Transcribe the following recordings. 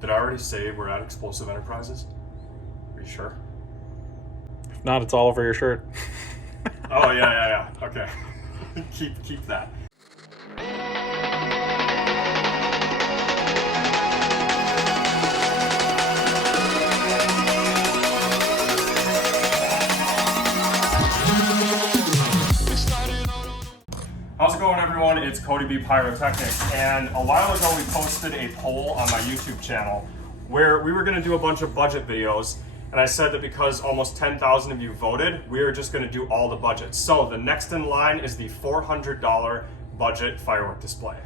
Did I already say we're at Explosive Enterprises? Are you sure? If not, it's all over your shirt. Oh, yeah. Okay. keep that. How's it going, everyone? It's CodyBPyrotechnics, and a while ago we posted a poll on my YouTube channel where we were going to do a bunch of budget videos, and I said that because almost 10,000 of you voted, we are just going to do all the budgets. So the next in line is the $400 budget firework display.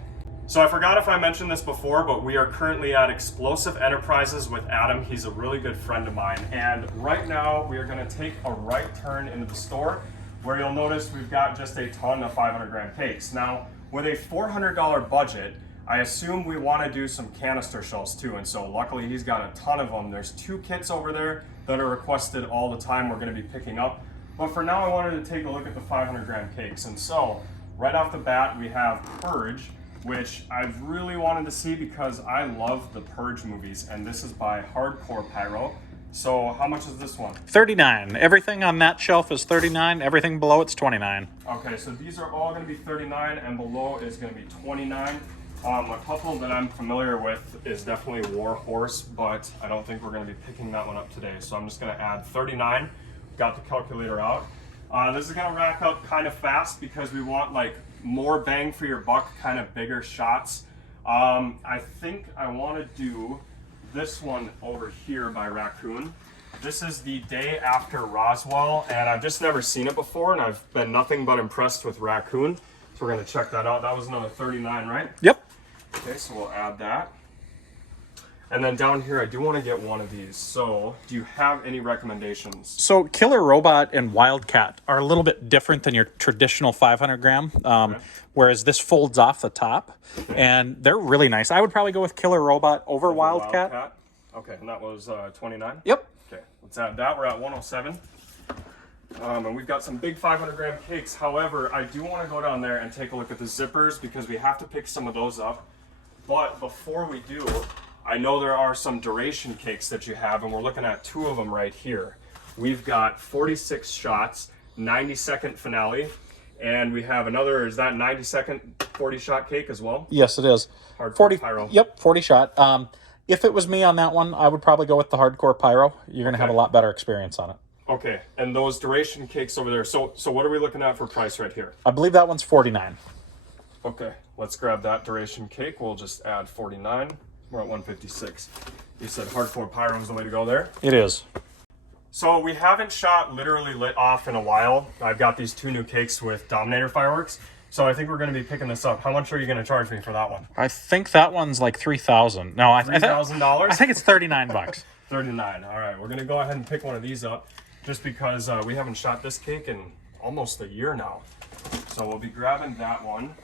So I forgot if I mentioned this before, but we are currently at Explosive Enterprises with Adam. He's a really good friend of mine, and right now we are going to take a right turn into the store, where you'll notice we've got just a ton of 500 gram cakes. Now, with a $400 budget, I assume we want to do some canister shells too, and so luckily he's got a ton of them. There's 2 kits over there that are requested all the time we're going to be picking up. But for now, I wanted to take a look at the 500 gram cakes. And so, right off the bat, we have Purge, which I've really wanted to see because I love the Purge movies, and this is by Hardcore Pyro. So how much is this one? $39. Everything on that shelf is $39. Everything below it's $29. Okay, so these are all going to be $39, and below is going to be $29. A couple that I'm familiar with is definitely War Horse, but I don't think we're going to be picking that one up today. So I'm just going to add 39. Got the calculator out. This is going to rack up kind of fast because we want like more bang for your buck, kind of bigger shots. I think I want to do this one over here by Raccoon. This is the day after Roswell, and I've just never seen it before, and I've been nothing but impressed with Raccoon. So we're gonna check that out. That was another 39, right? Yep. Okay, so we'll add that. And then down here, I do want to get one of these. So do you have any recommendations? So Killer Robot and Wildcat are a little bit different than your traditional 500 gram, whereas this folds off the top, and they're really nice. I would probably go with Killer Robot over Wildcat. Okay, and that was 29? Yep. Okay, let's add that. We're at 107. And we've got some big 500 gram cakes. However, I do want to go down there and take a look at the zippers because we have to pick some of those up. But before we do, I know there are some duration cakes that you have, and we're looking at 2 of them right here. We've got 46 shots, 90-second finale, and we have another, is that 90-second 40-shot cake as well? Yes, it is. Hardcore 40 Pyro. Yep, 40 shot. If it was me on that one, I would probably go with the Hardcore Pyro. You're going to have a lot better experience on it. Okay, and those duration cakes over there, so what are we looking at for price right here? I believe that one's $49. Okay, let's grab that duration cake. We'll just add 49. We're at 156. You said Hardcore Pyro is the way to go there? It is. So we haven't shot literally lit off in a while. I've got these 2 new cakes with Dominator fireworks. So I think we're going to be picking this up. How much are you going to charge me for that one? I think that one's like $3,000. No, $3,000? I think it's $39. 39. All right, we're going to go ahead and pick one of these up just because we haven't shot this cake in almost a year now. So we'll be grabbing that one.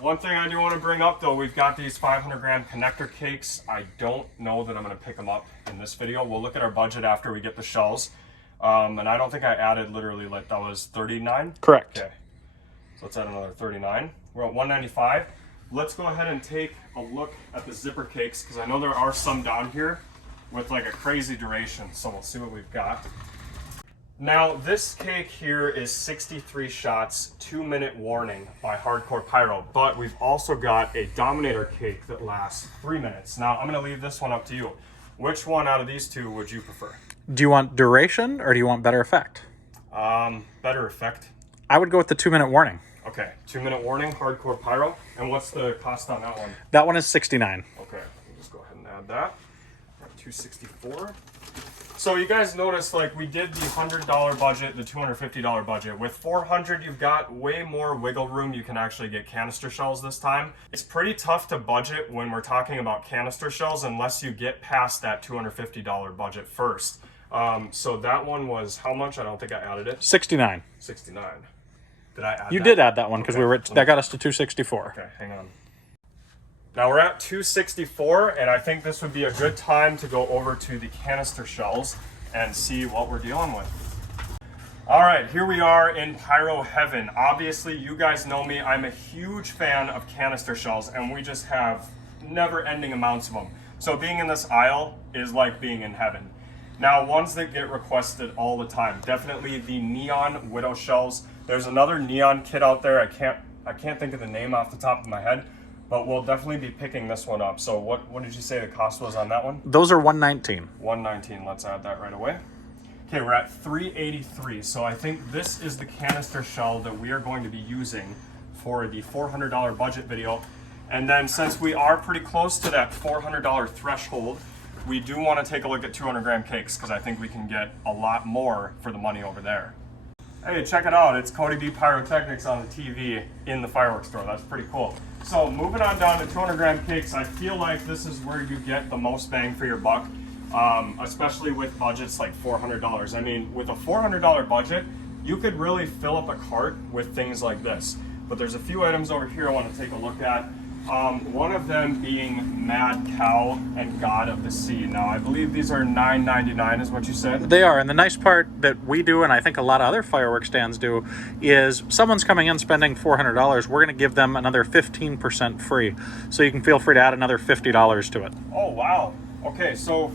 One thing I do want to bring up though, we've got these 500 gram connector cakes. I don't know that I'm going to pick them up in this video. We'll look at our budget after we get the shells. And I don't think I added literally like that was 39. Correct. Okay. So let's add another 39. We're at 195. Let's go ahead and take a look at the zipper cakes because I know there are some down here with like a crazy duration. So we'll see what we've got. Now, this cake here is 63 shots, 2-minute warning by Hardcore Pyro, but we've also got a Dominator cake that lasts 3 minutes. Now, I'm going to leave this one up to you. Which one out of these 2 would you prefer? Do you want duration or do you want better effect? Better effect. I would go with the 2-minute warning. Okay, 2-minute warning, Hardcore Pyro. And what's the cost on that one? That one is $69. Okay, we'll just go ahead and add that. $264. So you guys notice, like, we did the $100 budget, the $250 budget. With $400, you've got way more wiggle room. You can actually get canister shells this time. It's pretty tough to budget when we're talking about canister shells unless you get past that $250 budget first. So that one was how much? I don't think I added it. 69. 69. Did I add You that? did add that one because Okay. we were that got us to 264. Okay, hang on. Now we're at 264, and I think this would be a good time to go over to the canister shells and see what we're dealing with. All right, here we are in Pyro Heaven. Obviously, you guys know me. I'm a huge fan of canister shells, and we just have never-ending amounts of them. So being in this aisle is like being in heaven. Now, ones that get requested all the time, definitely the neon widow shells. There's another neon kit out there. I can't think of the name off the top of my head, but we'll definitely be picking this one up. So what did you say the cost was on that one? Those are $119. $119. Let's add that right away. Okay, we're at $383. So I think this is the canister shell that we are going to be using for the $400 budget video. And then since we are pretty close to that $400 threshold, we do want to take a look at 200 gram cakes because I think we can get a lot more for the money over there. Hey, check it out. It's CodyBPyrotechnics on the TV in the fireworks store. That's pretty cool. So moving on down to 200 gram cakes, I feel like this is where you get the most bang for your buck, especially with budgets like $400. I mean, with a $400 budget, you could really fill up a cart with things like this. But there's a few items over here I want to take a look at. One of them being Mad Cow and God of the Sea. Now, I believe these are $9.99 is what you said? They are, and the nice part that we do, and I think a lot of other fireworks stands do, is someone's coming in spending $400, we're going to give them another 15% free. So you can feel free to add another $50 to it. Oh, wow. Okay, so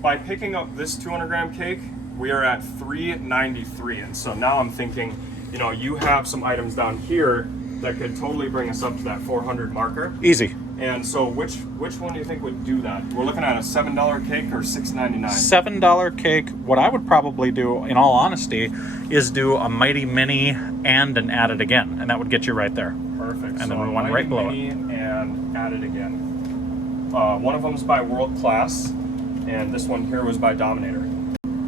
by picking up this 200 gram cake, we are at $3.93. And so now I'm thinking, you know, you have some items down here that could totally bring us up to that 400 marker. Easy. And so which one do you think would do that? We're looking at a $7 cake or $6.99? $7 cake. What I would probably do, in all honesty, is do a Mighty Mini and an Add It Again, and that would get you right there. Perfect. And then we want right below it. And Add It Again. One of them is by World Class, and this one here was by Dominator.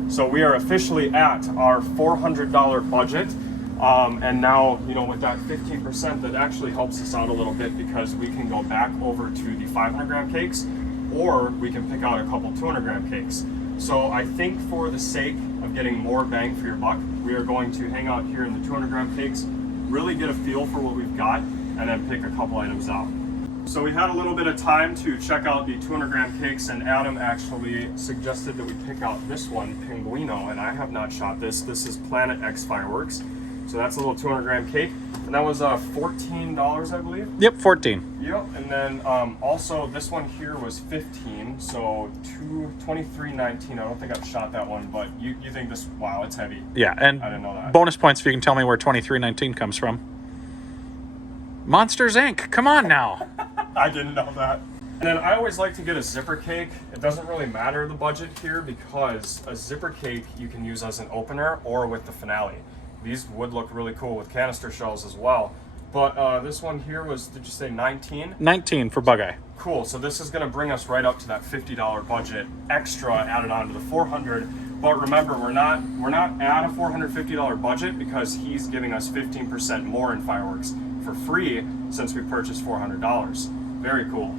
So we are officially at our $400 budget. And now, you know, with that 15%, that actually helps us out a little bit because we can go back over to the 500 gram cakes, or we can pick out a couple 200 gram cakes. So I think for the sake of getting more bang for your buck, we are going to hang out here in the 200 gram cakes, really get a feel for what we've got, and then pick a couple items out. So we had a little bit of time to check out the 200 gram cakes, and Adam actually suggested that we pick out this one, Pinguino, and I have not shot this. This is Planet X Fireworks. So that's a little 200 gram cake, and that was $14, I believe. Yep, 14. Yep, and then also this one here was 15, so $23.19. I don't think I've shot that one, but you think this? Wow, it's heavy. Yeah, and I didn't know that. Bonus points if you can tell me where $23.19 comes from. Monsters Inc. Come on now. I didn't know that. And then I always like to get a zipper cake. It doesn't really matter the budget here because a zipper cake you can use as an opener or with the finale. These would look really cool with canister shells as well. But this one here was, did you say 19? 19 for Bug-Eye. Cool, so this is gonna bring us right up to that $50 budget extra added on to the 400. But remember, we're not at a $450 budget because he's giving us 15% more in fireworks for free since we purchased $400. Very cool.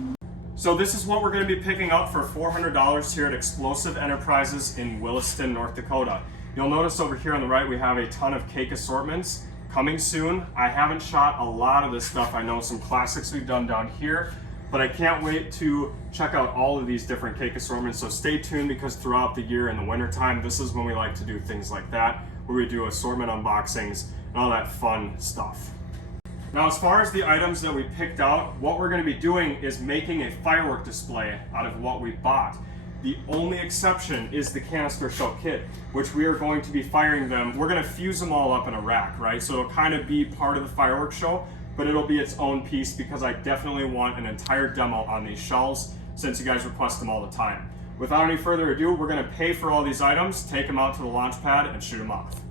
So this is what we're gonna be picking up for $400 here at Explosive Enterprises in Williston, North Dakota. You'll notice over here on the right, we have a ton of cake assortments coming soon. I haven't shot a lot of this stuff. I know some classics we've done down here, but I can't wait to check out all of these different cake assortments. So stay tuned because throughout the year in the wintertime, this is when we like to do things like that, where we do assortment unboxings and all that fun stuff. Now, as far as the items that we picked out, what we're gonna be doing is making a firework display out of what we bought. The only exception is the canister shell kit, which we are going to be firing them. We're gonna fuse them all up in a rack, right? So it'll kind of be part of the fireworks show, but it'll be its own piece because I definitely want an entire demo on these shells since you guys request them all the time. Without any further ado, we're gonna pay for all these items, take them out to the launch pad and shoot them off.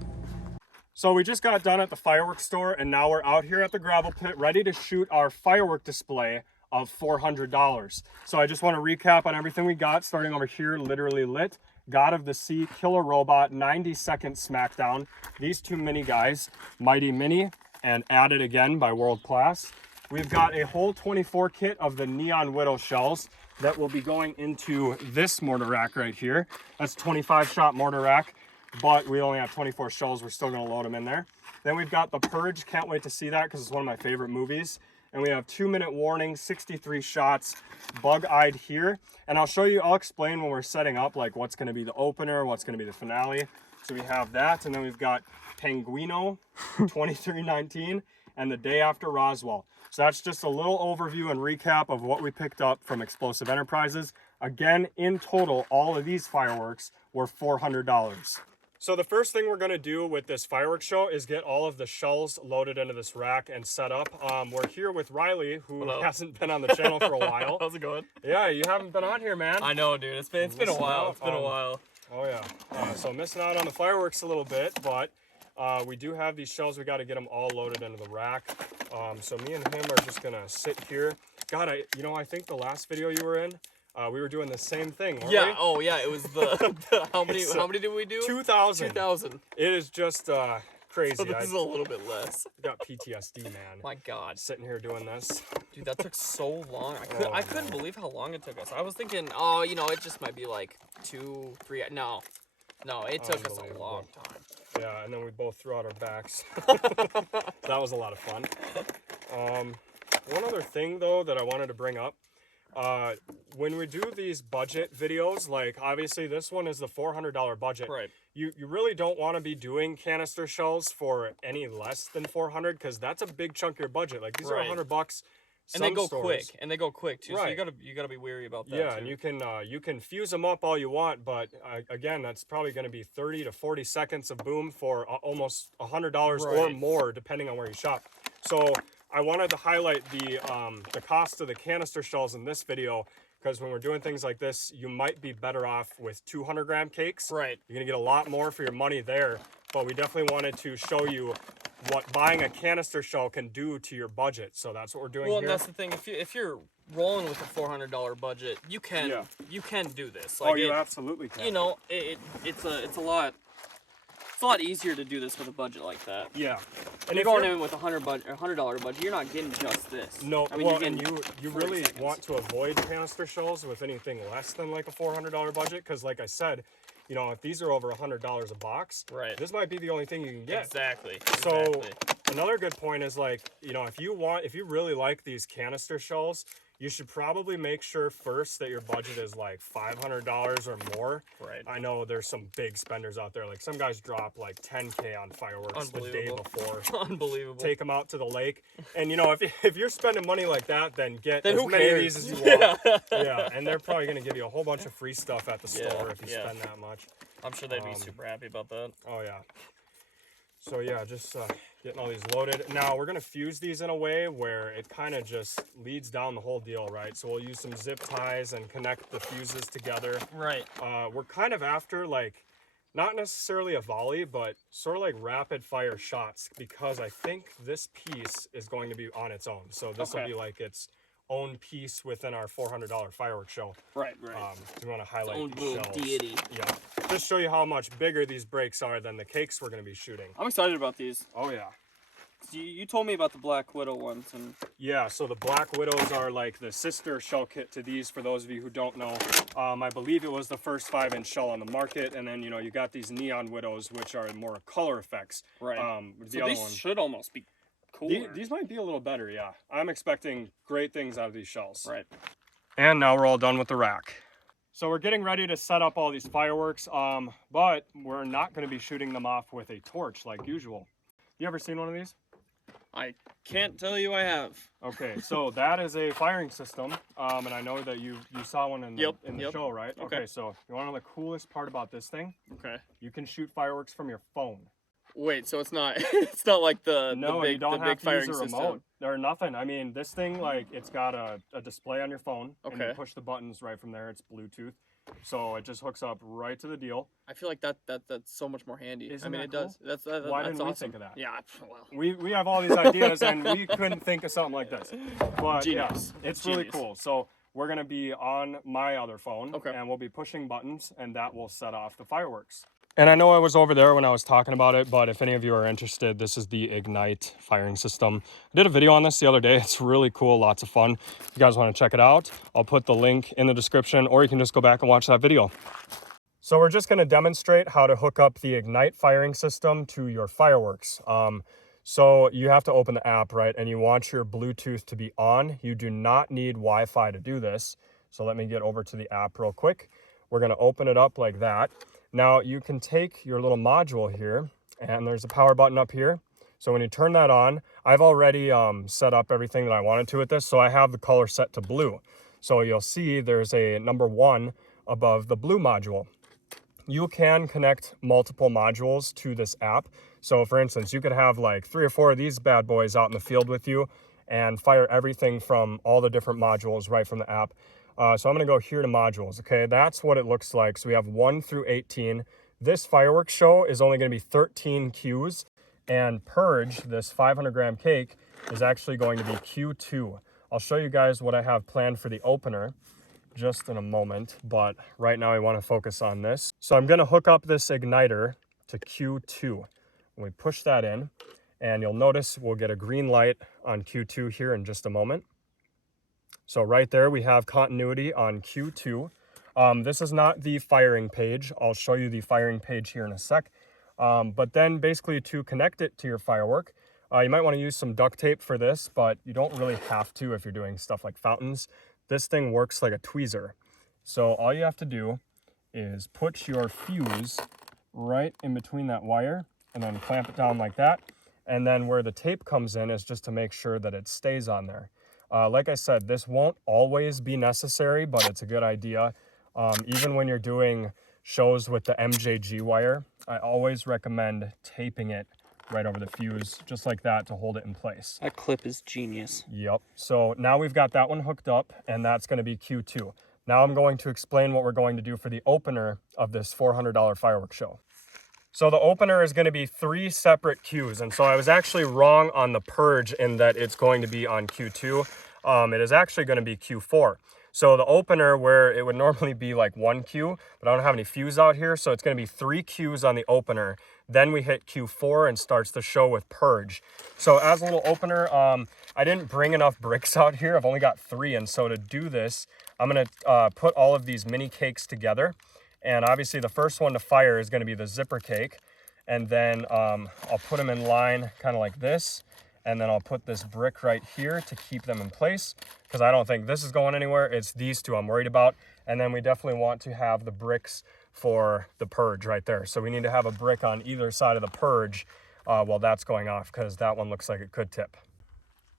So we just got done at the fireworks store and now we're out here at the gravel pit ready to shoot our firework display of $400. So I just want to recap on everything we got, starting over here, Literally Lit, God of the Sea, Killer Robot, 90-second Smackdown, these two mini guys, Mighty Mini and Add It Again by World Class. We've got a whole 24 kit of the Neon Widow shells that will be going into this mortar rack right here. That's 25 shot mortar rack, but we only have 24 shells. We're still going to load them in there. Then we've got The Purge. Can't wait to see that because it's one of my favorite movies. And we have 2-minute warning, 63 shots, bug-eyed here. And I'll explain when we're setting up, like what's gonna be the opener, what's gonna be the finale. So we have that, and then we've got Pinguino, 2319, and The Day After Roswell. So that's just a little overview and recap of what we picked up from Explosive Enterprises. Again, in total, all of these fireworks were $400. So the first thing we're gonna do with this fireworks show is get all of the shells loaded into this rack and set up. We're here with Riley, who hasn't been on the channel for a while. How's it going? Yeah, you haven't been on here, man. I know, dude. It's been a while. It's been a while. Oh yeah. So missing out on the fireworks a little bit, but we do have these shells. We got to get them all loaded into the rack. So me and him are just gonna sit here. God, I think the last video you were in, we were doing the same thing, weren't we? Oh yeah, it was the how many did we do? 2,000. 2,000. It is just crazy. So this is a little bit less. Got PTSD, man. My God. Sitting here doing this. Dude, that took so long. I couldn't believe how long it took us. I was thinking, oh, it just might be like 2, 3. No, it took us a long time. Yeah, and then we both threw out our backs. That was a lot of fun. One other thing though that I wanted to bring up. When we do these budget videos, like obviously this one is the $400 budget. Right. You really don't want to be doing canister shells for any less than 400 because that's a big chunk of your budget. Like these are $100. And they go quick. And they go quick too. Right. So you gotta be wary about that. Yeah, too. and you can fuse them up all you want, but again, that's probably going to be 30 to 40 seconds of boom for almost $100 or more, depending on where you shop. So I wanted to highlight the cost of the canister shells in this video because when we're doing things like this, you might be better off with 200-gram cakes. Right. You're gonna get a lot more for your money there, but we definitely wanted to show you what buying a canister shell can do to your budget. So that's what we're doing here. Well, and that's the thing. If you're rolling with a $400 budget, you can do this. Like, you absolutely can. It's a lot easier to do this with a budget like that. Yeah. And you're going in with a $100 budget, you're not getting just this. No, I mean, well, you're and getting you really want to avoid canister shells with anything less than like a $400 budget, because like I said, if these are over $100 a box, this might be the only thing you can get. Exactly. So another good point is like, if you really like these canister shells, you should probably make sure first that your budget is like $500 or more. Right. I know there's some big spenders out there. Like some guys drop like 10K on fireworks the day before. Unbelievable. Take them out to the lake. And if you're spending money like that, then get as who many of cares? these as you want. Yeah, and they're probably going to give you a whole bunch of free stuff at the store if you spend that much. I'm sure they'd be super happy about that. Oh yeah. So yeah, just getting all these loaded. Now we're gonna fuse these in a way where it kind of just leads down the whole deal, right? So we'll use some zip ties and connect the fuses together. Right. We're kind of after like, not necessarily a volley, but sort of like rapid fire shots, because I think this piece is going to be on its own. So this will be like its own piece within our $400 fireworks show. Right. We want to highlight Own these little shells. deity. Yeah. Just show you how much bigger these breaks are than the cakes we're going to be shooting. I'm excited about these. Oh yeah. You told me about the Black Widow ones, and yeah, so the Black Widows are like the sister shell kit to these, for those of you who don't know. I believe it was the first 5-inch shell on the market, and then you got these Neon Widows, which are more color effects. Right. The so other these one, should almost be cooler. these might be a little better, yeah. I'm expecting great things out of these shells. Right. And now we're all done with the rack. So we're getting ready to set up all these fireworks, but we're not going to be shooting them off with a torch like usual. You ever seen one of these? I can't tell you I have. Okay, so that is a firing system, and I know that you saw one in the show, right? Okay, so you want to know the coolest part about this thing? Okay. You can shoot fireworks from your phone. Wait, so it's not it's not like the you don't have to firing use a remote system. or nothing. I mean, this thing, like, it's got a display on your phone, and you Okay. push the buttons right from there. It's Bluetooth, so it just hooks up right to the deal. I feel like that's so much more handy. Isn't I mean, that it does. cool? That's Why that's didn't we awesome. think of that? Yeah, well. We have all these ideas, and we couldn't think of something like this. But Genius. yeah, it's really Genius. cool. So we're gonna be on my other phone, Okay. and we'll be pushing buttons, and that will set off the fireworks. And I know I was over there when I was talking about it, but if any of you are interested, this is the Ignite firing system. I did a video on this the other day. It's really cool, lots of fun. If you guys want to check it out, I'll put the link in the description, or you can just go back and watch that video. So we're just going to demonstrate how to hook up the Ignite firing system to your fireworks. So you have to open the app, right? And you want your Bluetooth to be on. You do not need Wi-Fi to do this. So let me get over to the app real quick. We're going to open it up like that. Now you can take your little module here, and there's a power button up here. So when you turn that on, I've already set up everything that I wanted to with this. So I have the color set to blue. So you'll see there's a number 1 above the blue module. You can connect multiple modules to this app. So for instance, you could have like 3 or 4 of these bad boys out in the field with you and fire everything from all the different modules right from the app. So I'm gonna go here to modules, okay? That's what it looks like. So we have 1 through 18. This fireworks show is only gonna be 13 cues, and Purge, this 500 gram cake, is actually going to be Q2. I'll show you guys what I have planned for the opener just in a moment, but right now I want to focus on this. So I'm going to hook up this igniter to Q2. We push that in, and you'll notice we'll get a green light on Q2 here in just a moment. So right there we have continuity on Q2. This is not the firing page. I'll show you the firing page here in a sec. But then basically to connect it to your firework, you might want to use some duct tape for this, but you don't really have to if you're doing stuff like fountains. This thing works like a tweezer. So all you have to do is put your fuse right in between that wire and then clamp it down like that. And then where the tape comes in is just to make sure that it stays on there. Like I said, this won't always be necessary, but it's a good idea. Even when you're doing shows with the MJG wire, I always recommend taping it right over the fuse, just like that, to hold it in place. That clip is genius. Yep. So now we've got that one hooked up, and that's going to be Q2. Now I'm going to explain what we're going to do for the opener of this $400 fireworks show. So the opener is going to be 3 separate cues, and so I was actually wrong on the Purge in that it's going to be on Q2. It is actually going to be Q4. So the opener, where it would normally be like 1 cue, but I don't have any fuse out here, so it's going to be 3 cues on the opener. Then we hit Q4 and starts the show with Purge. So as a little opener, I didn't bring enough bricks out here. I've only got 3, and so to do this, I'm going to put all of these mini cakes together. And obviously the first one to fire is going to be the zipper cake. And then I'll put them in line kind of like this. And then I'll put this brick right here to keep them in place, because I don't think this is going anywhere. It's these 2 I'm worried about. And then we definitely want to have the bricks for the Purge right there. So we need to have a brick on either side of the Purge while that's going off, because that one looks like it could tip.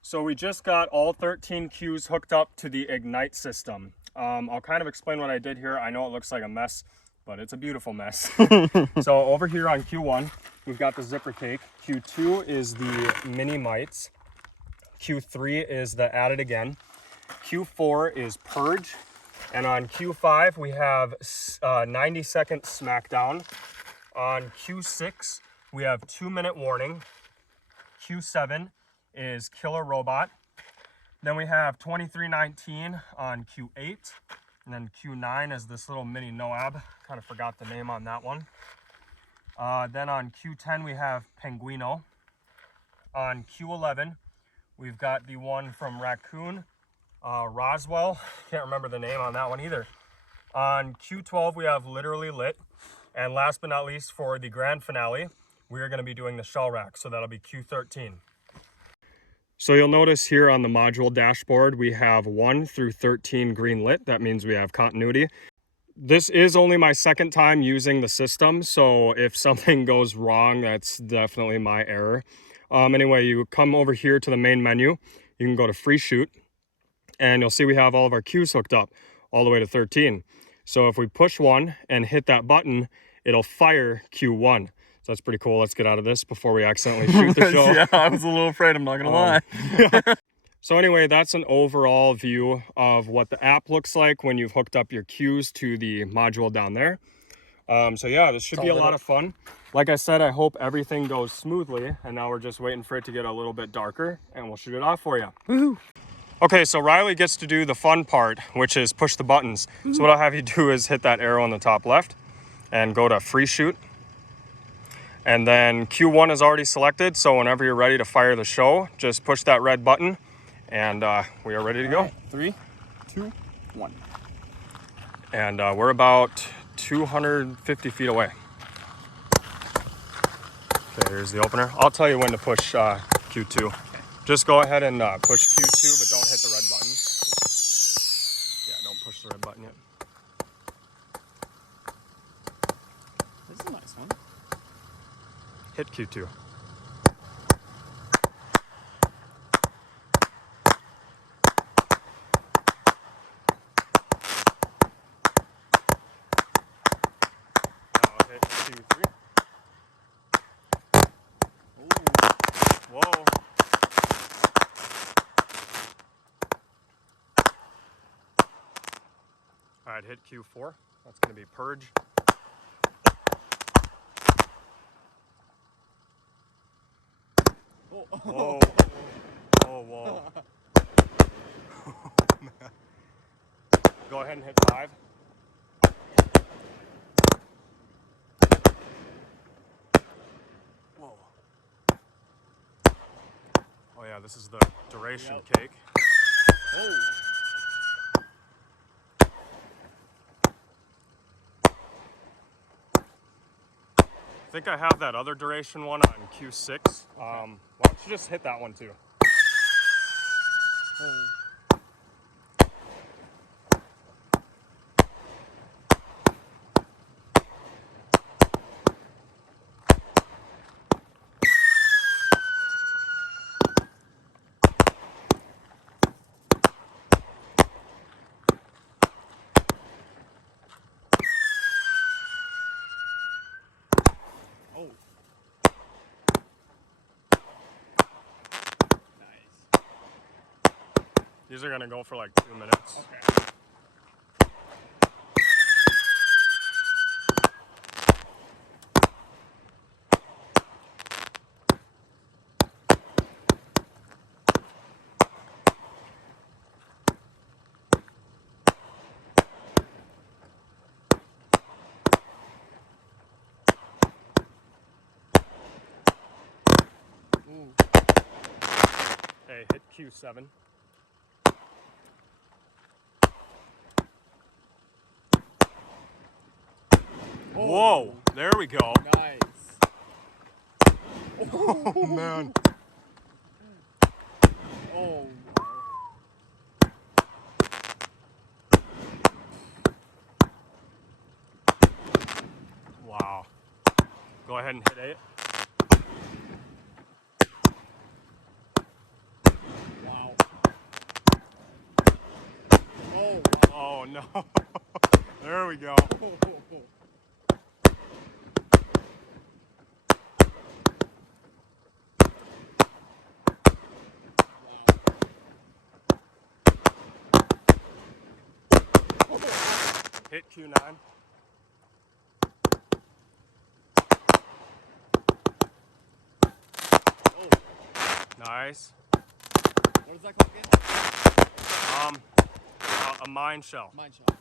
So we just got all 13 cues hooked up to the Ignite system. I'll kind of explain what I did here. I know it looks like a mess, but it's a beautiful mess. So over here on Q1, we've got the zipper cake. Q2 is the mini mites. Q3 is the At It Again. Q4 is Purge. And on Q5, we have 90-second Smackdown. On Q6, we have 2-minute warning. Q7 is Killer Robot. Then we have 2319 on Q8. And then Q9 is this little mini Noab. Kind of forgot the name on that one. Then on Q10, we have Penguino. On Q11, we've got the one from Raccoon, Roswell. Can't remember the name on that one either. On Q12, we have Literally Lit. And last but not least, for the grand finale, we are going to be doing the shell rack. So that'll be Q13. So you'll notice here on the module dashboard, we have 1 through 13 green lit. That means we have continuity. This is only my 2nd time using the system, so if something goes wrong, that's definitely my error. Anyway, you come over here to the main menu. You can go to Free Shoot, and you'll see we have all of our cues hooked up all the way to 13. So if we push 1 and hit that button, it'll fire Q1. So that's pretty cool. Let's get out of this before we accidentally shoot the show. Yeah, I was a little afraid, I'm not gonna lie. So anyway, that's an overall view of what the app looks like when you've hooked up your cues to the module down there. So yeah, this should be a lot of fun. Like I said, I hope everything goes smoothly, and now we're just waiting for it to get a little bit darker, and we'll shoot it off for you. Woohoo! Okay, so Riley gets to do the fun part, which is push the buttons. So what I'll have you do is hit that arrow on the top left and go to Free Shoot. And then Q1 is already selected, so whenever you're ready to fire the show, just push that red button, and we are ready to go. Right, 3, 2, 1. And we're about 250 feet away. Okay, here's the opener. I'll tell you when to push Q2. Just go ahead and push Q2, but don't hit the red button. Yeah, don't push the red button yet. This is a nice one. Hit Q2. 2, 3. Whoa. All right, hit Q4. That's going to be purge. Whoa. Oh, whoa. Go ahead and hit 5. Whoa. Oh yeah, this is the duration cake. Oh. I think I have that other duration one on Q6. Why don't you just hit that one too? Oh. Nice. These are gonna go for like 2 minutes. Okay. Ooh. Hey, hit Q7. Whoa, there we go. Nice. Oh man. Oh. Wow. Go ahead and hit 8. Wow. Oh. Oh no. There we go. Hit Q9. Oh. Nice. What is that called again? A mine shell. Mine shot.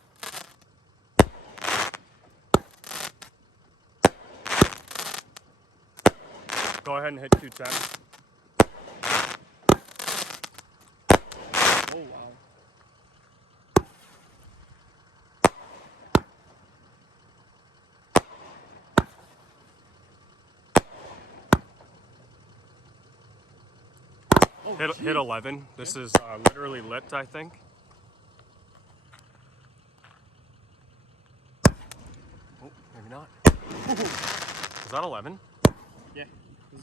Go ahead and hit Q10. Oh wow. Oh, Hit 11. This is literally lit, I think. Oh, maybe not. Is that 11? Yeah.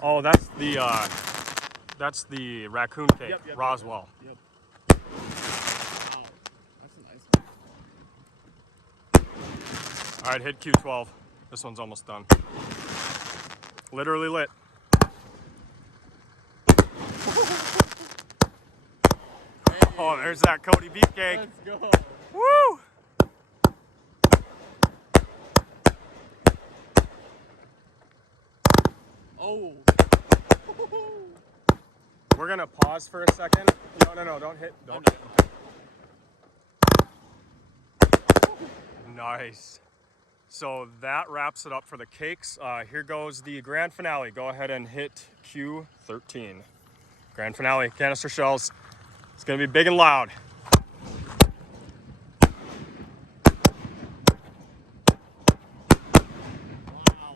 Oh, that's the raccoon cake, Yep. Roswell. Yep. Wow. That's a nice one. All right, hit Q12. This one's almost done. Literally lit. Oh, there's that Cody beef cake. Let's go. Woo! Oh. We're gonna pause for a second. No, don't hit. Don't hit. Nice. So that wraps it up for the cakes. Here goes the grand finale. Go ahead and hit Q13. Grand finale, canister shells. It's gonna be big and loud. Wow.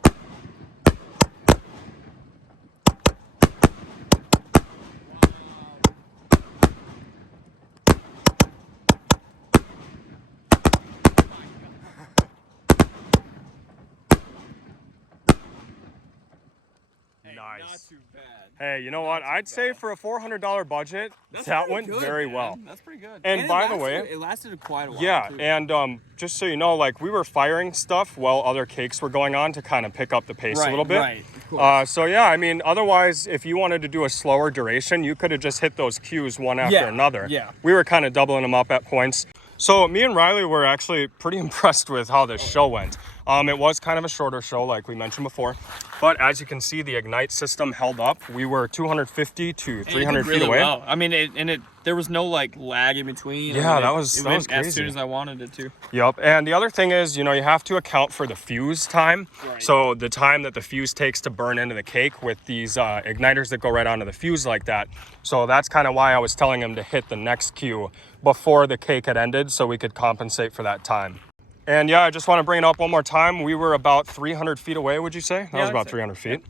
Nice. Nice. Not too bad. Hey, you know what? I'd say for a $400 budget, that went Good, very man. well. That's pretty good. And by the way, it lasted quite a while. yeah, too. and just so you know, like we were firing stuff while other cakes were going on to kind of pick up the pace a little bit. Right, of course. So yeah, I mean, otherwise, if you wanted to do a slower duration, you could have just hit those cues one after another. Yeah. We were kind of doubling them up at points. So me and Riley were actually pretty impressed with how this show went. It was kind of a shorter show, like we mentioned before, but as you can see, the Ignite system held up. We were 250 to 300 feet away. Well. I mean, there was no like lag in between. Yeah, I mean, that was went crazy. as soon as I wanted it to. Yep, and the other thing is, you know, you have to account for the fuse time. Right. So the time that the fuse takes to burn into the cake with these igniters that go right onto the fuse like that. So that's kind of why I was telling him to hit the next cue before the cake had ended so we could compensate for that time. And yeah, I just want to bring it up one more time. We were about 300 feet away, would you say? That was about 300 feet.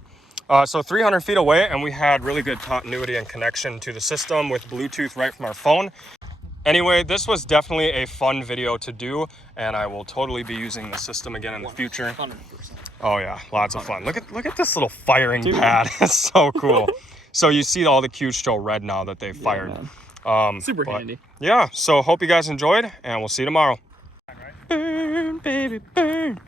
So 300 feet away, and we had really good continuity and connection to the system with Bluetooth right from our phone. Anyway, this was definitely a fun video to do, and I will totally be using the system again in the future. 100%. Oh yeah, lots of fun. Look at this little firing pad. It's so cool. So you see all the cues show red now that they fired. Super handy. Yeah, so hope you guys enjoyed, and we'll see you tomorrow. Burn, baby, burn.